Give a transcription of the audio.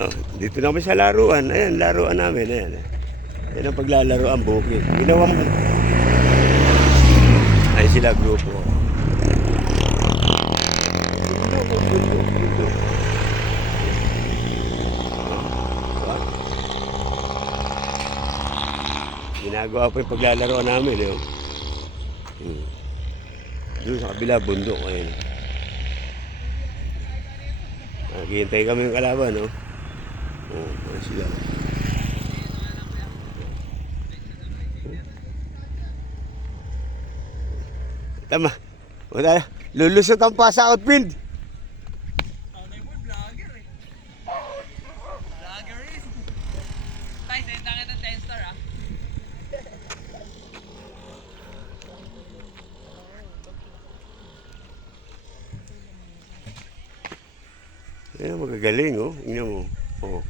Oh, dito na kami sa laruan. Ayan, laruan namin. Ayan. Yan ang paglalaroan bukid. Ginawang... Ay sila grupo. Ginagawa pa yung paglalaroan namin. Eh. Doon sa kabila, bundok. Ayun. Naghihintay kami ng kalaban, no? Ayun sila. Tama. Wala. Lulusot ang pa sa outfield. Tanay mo, vlogger eh. Vlogger is. Tay, senda kita 10 star ah. Ayan, magagaling, oh. Tingnan mo. Oh.